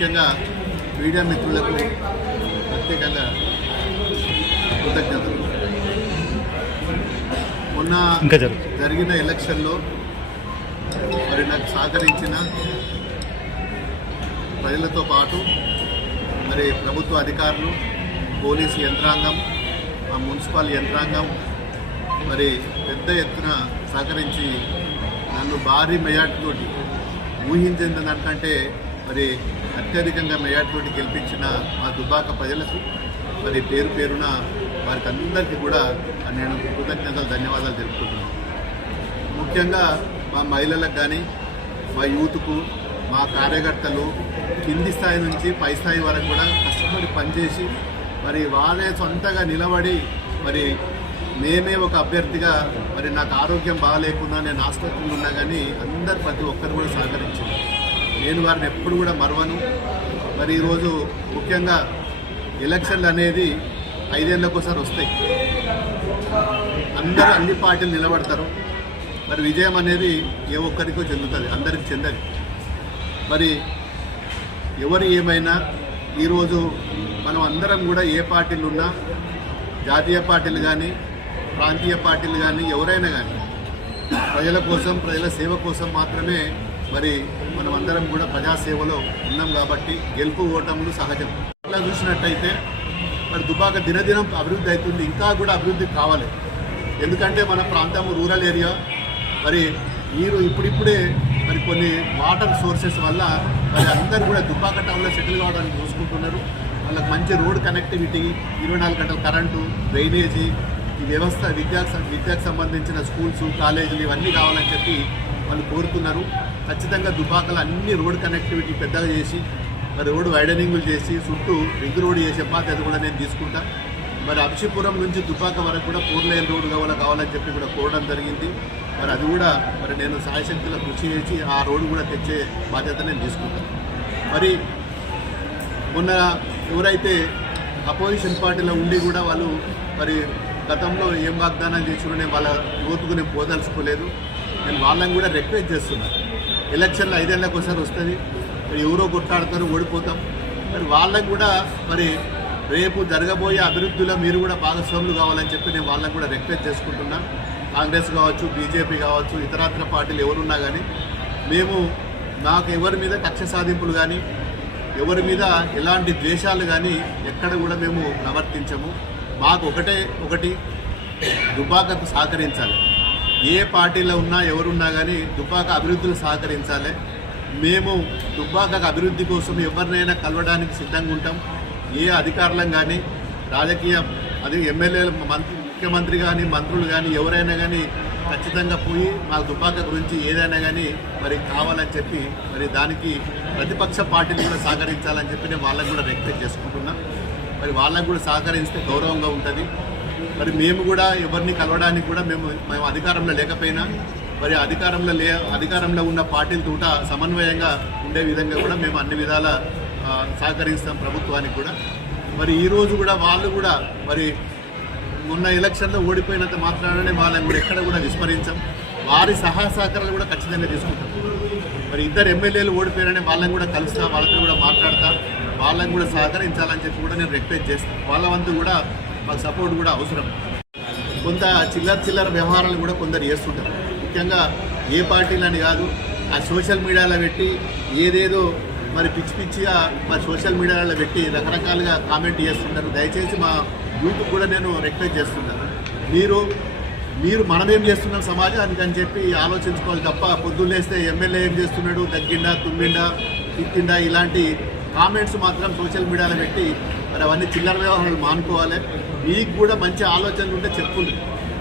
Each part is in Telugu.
ముఖ్యంగా మీడియా మిత్రులకు ప్రత్యేకంగా కృతజ్ఞతలు. మొన్న జరిగిన ఎలక్షన్లో మరి నాకు సహకరించిన ప్రజలతో పాటు మరి ప్రభుత్వ అధికారులు పోలీసు యంత్రాంగం ఆ మున్సిపల్ యంత్రాంగం మరి పెద్ద ఎత్తున సహకరించి నన్ను భారీ మెజార్టీతోటి ఊహించిన దానికంటే మరి అత్యధికంగా మెజార్టీతోటి గెలిపించిన మా దుబాక ప్రజలకు మరి పేరు పేరున వారికి అందరికీ కూడా నేను కృతజ్ఞతలు ధన్యవాదాలు తెలుపుకుంటున్నాను. ముఖ్యంగా మా మహిళలకు కానీ మా యూత్కు మా కార్యకర్తలు కింది స్థాయి నుంచి పై స్థాయి వరకు కూడా కష్టపడి పనిచేసి మరి వాళ్ళే సొంతగా నిలబడి మరి మేమే ఒక అభ్యర్థిగా మరి నాకు ఆరోగ్యం బాగాలేకుండా నేను ఆసుపత్రిలో ఉన్నా కానీ అందరు ప్రతి ఒక్కరు కూడా సహకరించారు. నేను వారిని ఎప్పుడు కూడా మరవను. మరి ఈరోజు ముఖ్యంగా ఎలక్షన్లు అనేది ఐదేళ్ళకోసారి వస్తాయి. అందరూ అన్ని పార్టీలు నిలబడతారు. మరి విజయం అనేది ఏ ఒక్కరికో చెందుతుంది అందరికి చెందది. మరి ఎవరు ఏమైనా ఈరోజు మనం అందరం కూడా ఏ పార్టీలు ఉన్నా జాతీయ పార్టీలు కానీ ప్రాంతీయ పార్టీలు కానీ ఎవరైనా కానీ ప్రజల కోసం ప్రజల సేవ కోసం మాత్రమే మరి మనం అందరం కూడా ప్రజాసేవలో ఉన్నాం కాబట్టి గెలుపు ఓటములు సహజం. ఇట్లా చూసినట్టయితే మరి దుబాక దినదినం అభివృద్ధి అవుతుంది ఇంకా కూడా అభివృద్ధి కావాలి. ఎందుకంటే మన ప్రాంతం రూరల్ ఏరియా. మరి నీరు ఇప్పుడిప్పుడే మరి కొన్ని వాటర్ సోర్సెస్ వల్ల మరి అందరూ కూడా దుబ్బాక టౌన్లో సెటిల్ కావడానికి చూసుకుంటున్నారు. వాళ్ళకి మంచి రోడ్ కనెక్టివిటీ ఇరవై నాలుగు గంటల కరెంటు డ్రైనేజీ ఈ వ్యవస్థ విద్యా విద్యకు సంబంధించిన స్కూల్స్ కాలేజీలు ఇవన్నీ కావాలని చెప్పి వాళ్ళు కోరుతున్నారు. ఖచ్చితంగా దుబాకలు అన్ని రోడ్ కనెక్టివిటీ పెద్దగా చేసి మరి రోడ్డు వైడనింగ్లు చేసి చుట్టూ రింగ్ రోడ్ చేసే బాధ్యత కూడా నేను తీసుకుంటా. మరి అభిషిపురం నుంచి దుబాక వరకు కూడా ఫోర్ లైన్ రోడ్డు కావాలా కావాలని చెప్పి కూడా కోరడం జరిగింది. మరి అది కూడా మరి నేను సాయశక్తిలో కృషి చేసి ఆ రోడ్డు కూడా తెచ్చే బాధ్యత నేను తీసుకుంటాను మరి మొన్న ఎవరైతే అపోజిషన్ పార్టీలో ఉండి కూడా వాళ్ళు మరి గతంలో ఏం వాగ్దానం చేసినా వాళ్ళ యువతకు నేను పోదలుచుకోలేదు. నేను వాళ్ళని కూడా రిక్వెస్ట్ చేస్తున్నాను ఎలక్షన్లు ఐదేళ్ళకి ఒకసారి వస్తుంది. మరి ఎవరో కొట్లాడతారు ఓడిపోతాం. మరి వాళ్ళకు కూడా మరి రేపు జరగబోయే అభివృద్ధిలో మీరు కూడా భాగస్వాములు కావాలని చెప్పి నేను వాళ్ళకు కూడా రిక్వెస్ట్ చేసుకుంటున్నా. కాంగ్రెస్ కావచ్చు బీజేపీ కావచ్చు ఇతరత్ర పార్టీలు ఎవరున్నా కానీ మేము నాకు ఎవరి మీద కక్ష సాధింపులు కానీ ఎవరి మీద ఎలాంటి ద్వేషాలు కానీ ఎక్కడ కూడా మేము ప్రవర్తించము మాకు ఒకటే ఒకటి దుబ్బాకకు సహకరించాలి. ఏ పార్టీలో ఉన్నా ఎవరున్నా కానీ దుబ్బాక అభివృద్ధిలో సహకరించాలి. మేము దుబ్బాక అభివృద్ధి కోసం ఎవరినైనా కలవడానికి సిద్ధంగా ఉంటాం. ఏ అధికారులం కానీ రాజకీయ అది ఎమ్మెల్యేలు మంత్రి ముఖ్యమంత్రి కానీ మంత్రులు కానీ ఎవరైనా కానీ ఖచ్చితంగా పోయి మా దుబ్బాక గురించి ఏదైనా కానీ మరి కావాలని చెప్పి మరి దానికి ప్రతిపక్ష పార్టీలు కూడా సహకరించాలని చెప్పి నేను వాళ్ళకు కూడా రిక్వెస్ట్ చేసుకుంటున్నా. మరి వాళ్ళకు కూడా సహకరిస్తే గౌరవంగా ఉంటుంది. మరి మేము కూడా ఎవరిని కలవడానికి కూడా మేము మేము అధికారంలో లేకపోయినా మరి అధికారంలో లే అధికారంలో ఉన్న పార్టీల తోట సమన్వయంగా ఉండే విధంగా కూడా మేము అన్ని విధాల సహకరిస్తాం ప్రభుత్వానికి కూడా. మరి ఈరోజు కూడా వాళ్ళు కూడా మరి మొన్న ఎలక్షన్లో ఓడిపోయినంత మాత్రాననే వాళ్ళని కూడా ఎక్కడ కూడా విస్మరించాం. వారి సహా సహకారాలు కూడా ఖచ్చితంగా తీసుకుంటాం. మరి ఇద్దరు ఎమ్మెల్యేలు ఓడిపోయారని వాళ్ళని కూడా కలుస్తా వాళ్ళతో కూడా మాట్లాడతా వాళ్ళని కూడా సహకరించాలని చెప్పి కూడా నేను రిక్వెస్ట్ చేస్తాను వాళ్ళ వంతు కూడా మాకు సపోర్ట్ కూడా అవసరం. కొంత చిల్లర చిల్లర వ్యవహారాలు కూడా కొందరు చేస్తుంటారు. ముఖ్యంగా ఏ పార్టీలని కాదు ఆ సోషల్ మీడియాలో పెట్టి ఏదేదో మరి పిచ్చి పిచ్చిగా మరి సోషల్ మీడియాలో పెట్టి రకరకాలుగా కామెంట్ చేస్తుంటారు. దయచేసి మా యూత్ కూడా నేను రిక్వెస్ట్ చేస్తున్నాను. మీరు మీరు మనం ఏం చేస్తున్నాం సమాజానికి అని చెప్పి ఆలోచించుకోవాలి తప్ప పొద్దున్నేస్తే ఎమ్మెల్యే ఏం చేస్తున్నాడు తగ్గిండా తుమ్మిండా తిట్టిండా ఇలాంటి కామెంట్స్ మాత్రం సోషల్ మీడియాలో పెట్టి మరి అవన్నీ చిల్లర వ్యవహారాలు మానుకోవాలి. మీకు కూడా మంచి ఆలోచనలు ఉంటే చెప్పుంది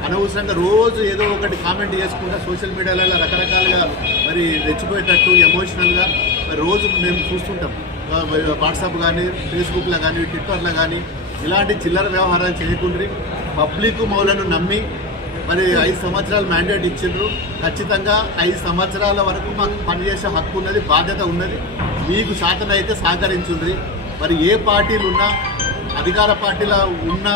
అనవసరంగా రోజు ఏదో ఒకటి కామెంట్ చేసుకుంటా సోషల్ మీడియాలలో రకరకాలుగా మరి రెచ్చిపోయేటట్టు ఎమోషనల్గా రోజు మేము చూస్తుంటాం. వాట్సాప్ కానీ ఫేస్బుక్లో కానీ ట్విట్టర్లో కానీ ఇలాంటి చిల్లర వ్యవహారాలు చేయకుండా పబ్లిక్ మౌలను నమ్మి మరి ఐదు సంవత్సరాలు మ్యాండేట్ ఇచ్చిండ్రు. ఖచ్చితంగా ఐదు సంవత్సరాల వరకు మాకు పనిచేసే హక్కు ఉన్నది బాధ్యత ఉన్నది. మీకు శాతన అయితే సహకరించుండ్రి. మరి ఏ పార్టీలు ఉన్నా అధికార పార్టీలో ఉన్నా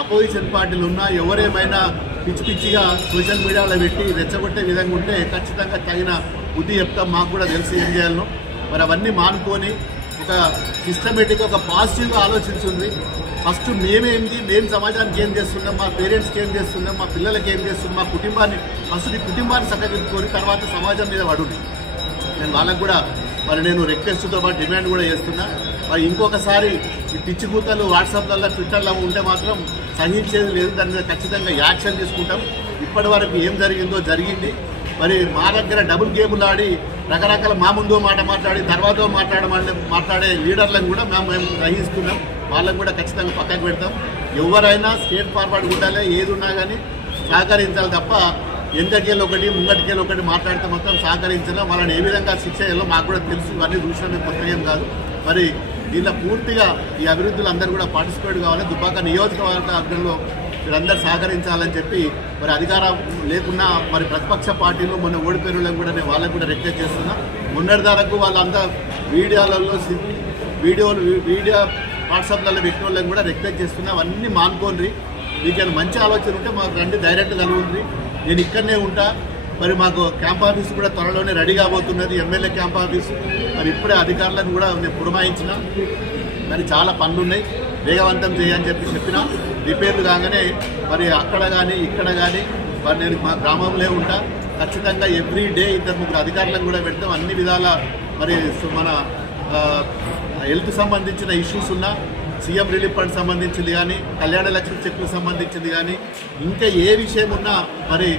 అపోజిషన్ పార్టీలు ఉన్నా ఎవరేమైనా పిచ్చి పిచ్చిగా సోషల్ మీడియాలో పెట్టి రెచ్చగొట్టే విధంగా ఉంటే ఖచ్చితంగా తగిన బుద్ధి చెప్తాం మాకు కూడా తెలిసి ఏం చేయాలను మరి అవన్నీ మానుకొని ఒక సిస్టమేటిక్ ఒక పాజిటివ్గా ఆలోచించుంది ఫస్ట్ మేమేంది మేము సమాజానికి ఏం చేస్తున్నాం? మా పేరెంట్స్కి ఏం చేస్తున్నాం? మా పిల్లలకి ఏం చేస్తున్నాం? మా కుటుంబాన్ని ఫస్ట్ ఈ కుటుంబాన్ని చక్కదిద్దుకొని తర్వాత సమాజం మీద పడుంది నేను వాళ్ళకు కూడా మరి నేను రిక్వెస్ట్తో పాటు డిమాండ్ కూడా చేస్తున్నా. మరి ఇంకొకసారి ఈ పిచ్చి కూతలు వాట్సాప్లలో ట్విట్టర్లో ఉంటే మాత్రం సహించేది లేదు. దాని మీద ఖచ్చితంగా యాక్షన్ తీసుకుంటాం. ఇప్పటి వరకు ఏం జరిగిందో జరిగింది. మరి మా దగ్గర డబుల్ గేములు ఆడి రకరకాల మా ముందు మాట మాట్లాడి తర్వాత మాట్లాడమంటే మాట్లాడే లీడర్లను కూడా మేము మేము గ్రహిస్తున్నాం వాళ్ళని కూడా ఖచ్చితంగా పక్కకు పెడతాం. ఎవరైనా స్టేట్ ఫార్వర్డ్ ఉండాలి ఏది ఉన్నా కానీ సహకరించాలి తప్ప ఎంతకేళ్ళు ఒకటి ముంగటికేళ్ళు ఒకటి మాట్లాడితే మొత్తం సహకరించినా వాళ్ళని ఏ విధంగా శిక్ష చేయాలో మాకు కూడా తెలుసు. ఇవన్నీ చూసినా మేము కొత్త ఏం కాదు. మరి దీనిలో పూర్తిగా ఈ అభివృద్ధిలో అందరూ కూడా పార్టిసిపేట్ కావాలి. దుబ్బాక నియోజకవర్గంలో మీరందరూ సహకరించాలని చెప్పి మరి అధికారం లేకున్నా మరి ప్రతిపక్ష పార్టీలు మొన్న ఓడిపోయిన కూడా నేను వాళ్ళకు కూడా రిక్వెస్ట్ చేస్తున్నా. మొన్నటి ధరకు వాళ్ళంతా వీడియోలలో వీడియోలు వీడియో వాట్సాప్లలో పెట్టిన వాళ్ళని కూడా రిక్వెస్ట్ చేస్తున్నా. అవన్నీ మానుకోండి. మీకు మంచి ఆలోచన ఉంటే మాకు రండి డైరెక్ట్ కలుగుంది నేను ఇక్కడనే ఉంటా. మరి మాకు క్యాంప్ ఆఫీస్ కూడా త్వరలోనే రెడీ కాబోతున్నది ఎమ్మెల్యే క్యాంప్ ఆఫీస్ మరి ఇప్పుడే అధికారులను కూడా నేను పురమాయించిన. మరి చాలా పనులు ఉన్నాయి వేగవంతం చేయని చెప్పి చెప్పిన. రిపేర్లు కాగానే మరి అక్కడ కానీ ఇక్కడ కానీ మరి నేను మా గ్రామంలో ఉంటా. ఖచ్చితంగా ఎవ్రీ డే ఇద్దరు ముగ్గురు అధికారులను కూడా పెడతాం. అన్ని విధాల మరి మన హెల్త్ సంబంధించిన ఇష్యూస్ ఉన్నా సీఎం రిలీఫ్ ఫండ్ సంబంధించింది కానీ కళ్యాణ లక్ష్మి చెక్కు సంబంధించింది కానీ ఇంకా ఏ విషయం ఉన్నా మరి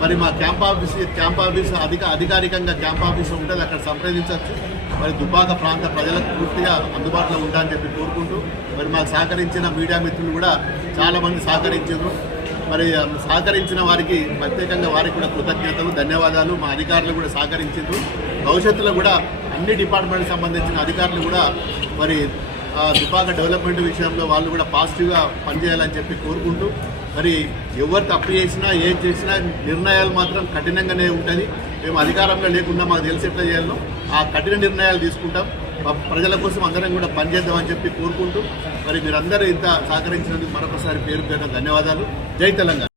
మరి మా క్యాంప్ ఆఫీస్ క్యాంప్ ఆఫీస్ అధిక అధికారికంగా క్యాంప్ ఆఫీస్ ఉంటుంది అక్కడ సంప్రదించవచ్చు. మరి దుబ్బాక ప్రాంత ప్రజలకు పూర్తిగా అందుబాటులో ఉంటాయని చెప్పి కోరుకుంటూ మరి మాకు సహకరించిన మీడియా మిత్రులు కూడా చాలామంది సహకరించారు. మరి సహకరించిన వారికి ప్రత్యేకంగా వారికి కూడా కృతజ్ఞతలు ధన్యవాదాలు. మా అధికారులు కూడా సహకరించారు. భవిష్యత్తులో కూడా అన్ని డిపార్ట్మెంట్కి సంబంధించిన అధికారులు కూడా మరి దుబాక డెవలప్మెంట్ విషయంలో వాళ్ళు కూడా పాజిటివ్గా పనిచేయాలని చెప్పి కోరుకుంటూ మరి ఎవరు తప్పు చేసినా ఏం చేసినా నిర్ణయాలు మాత్రం కఠినంగానే ఉంటుంది మేము అధికారంలో లేకుండా మాకు తెలిసి ఎట్లా చేయాలో ఆ కఠిన నిర్ణయాలు తీసుకుంటాం. ప్రజల కోసం అందరం కూడా పనిచేద్దామని చెప్పి కోరుకుంటూ మరి మీరందరూ ఇంత సహకరించినందుకు మరొకసారి పేరు పేరున ధన్యవాదాలు. జై తెలంగాణ.